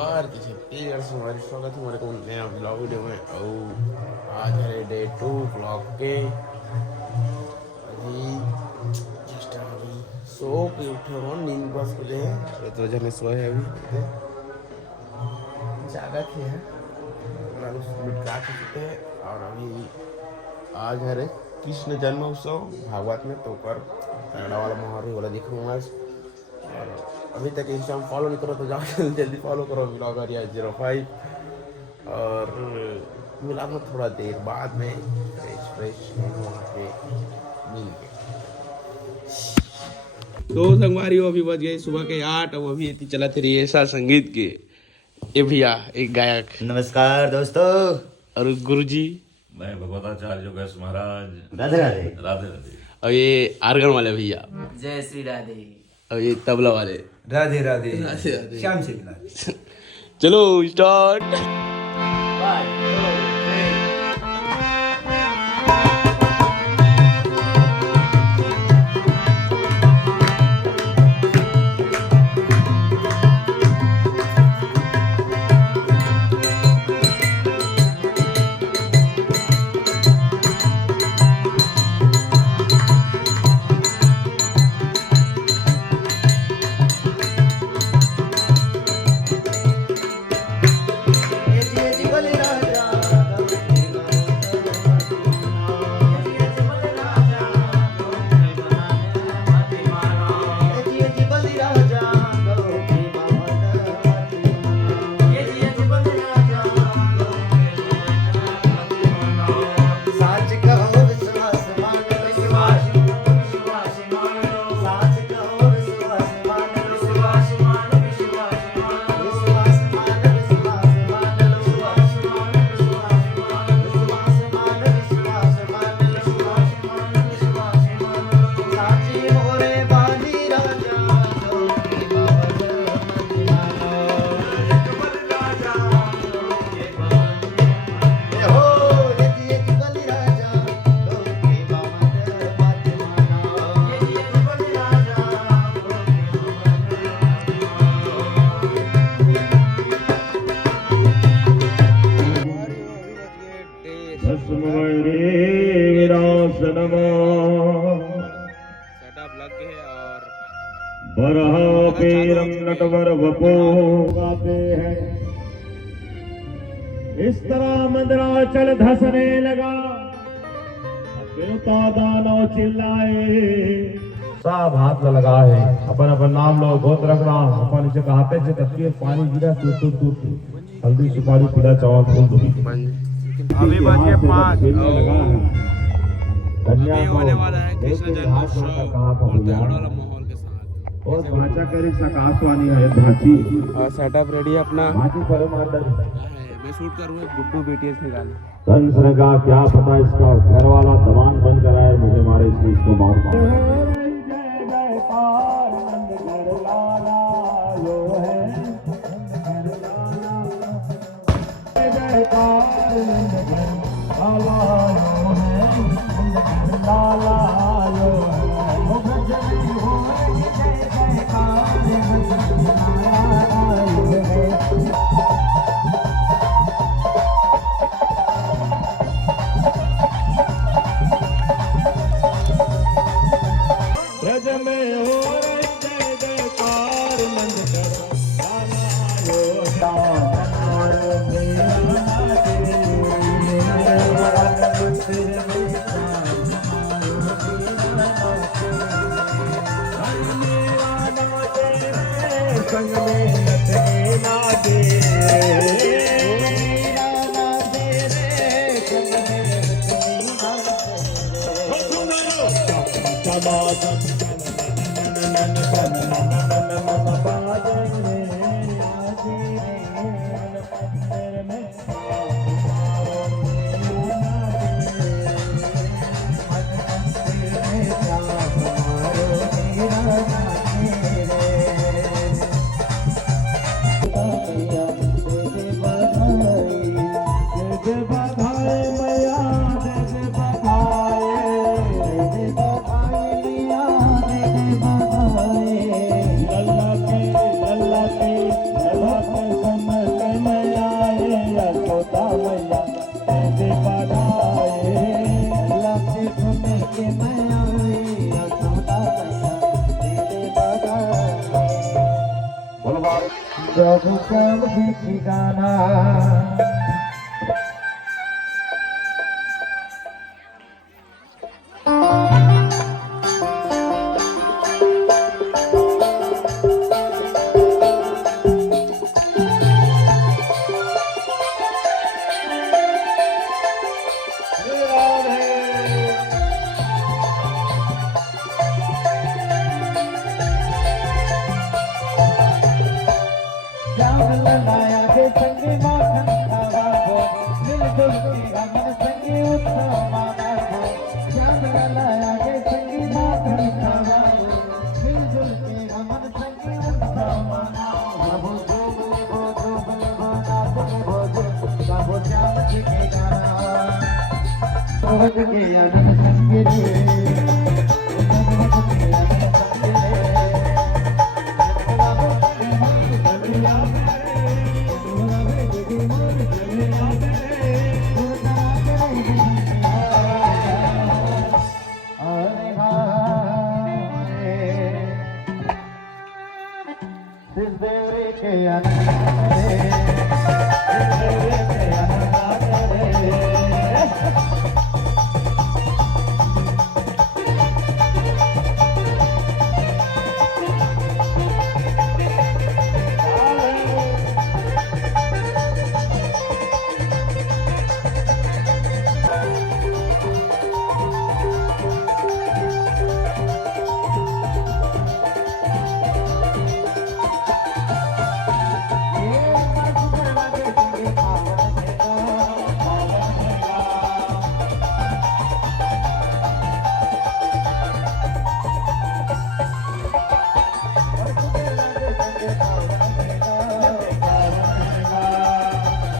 नमस्कार तो छत्तीसगढ़ से हमारी स्वागत है हमारे को नया ब्लॉग वीडियो में। और आज है डे 2 ब्लॉग के। अभी जस्ट अभी सो के उठे हो, नींद बस के लिए ये तो जने सोए है अभी जागा थे हैं लुटका के सोते हैं। और अभी आज है रे कृष्ण जन्म उत्सव भागवत में तो कर कनाडा वाला मोहर भी वाला देखूंगा। और अभी तक इंस्टाग्राम फॉलो नहीं करो तो जाओ जल्दी जल्दी फॉलो करो ब्लॉगर या 05। और मिला मैं थोड़ा देर बाद में फ्रेश वहाँ पे मिल गए। तो संगवारी अभी बज गए सुबह के 8 और अभी इतनी चला थे रिहर्सल संगीत के। ये भैया एक गायक। नमस्कार दोस्तों। और गुरुजी मैं भगवताचार्य योगेश महाराज। राधे राधे। राधे राधे। और ये आर्गन वाले भैया। जय श्री राधे। और ये तबला वाले। राधे राधे। राधे राधे। श्याम से मिला। चलो स्टार्ट। सेटअप लग गए और बरहा पेरम नटवर वपो गाते हैं। इस तरह मंदराचल धसने लगा, देवता दानव चिल्लाए। सब हाथ में लगा है, अपन अपन नाम लो, गोत्र रखना। अपन इसे कहते थे तब पानी गिरा टूट हल्दी सुपारी पीला चावल फूल दूधी। अभी बज गए 5 कन्या होने वाला है कृष्ण जन्मोत्सव वाला माहौल के साथ। और भाषा करी सकाशवाणी है धाची। और सेटअप रेडी है अपना। धाची पर मर्डर मैं शूट करूँगा गुड्डू बीटीएस निकाले। कंस ने कहा क्या पता इसका घर वाला दबान बंद कराए मुझे मारे इसलिए इसको मार प्रभु श्याम जी की गाना लाया के संगे माखन खावा को मिलजुल के हमन संगे उत्सव माना को श्याम लाया के संगे माखन खावा को मिलजुल के हमन संगे उत्सव माना प्रभु जोबले भो नाचले भो बाबू श्याम जी के गाना भगत के आनंद संगे रे भगत के आनंद संगे रे के आनंद रे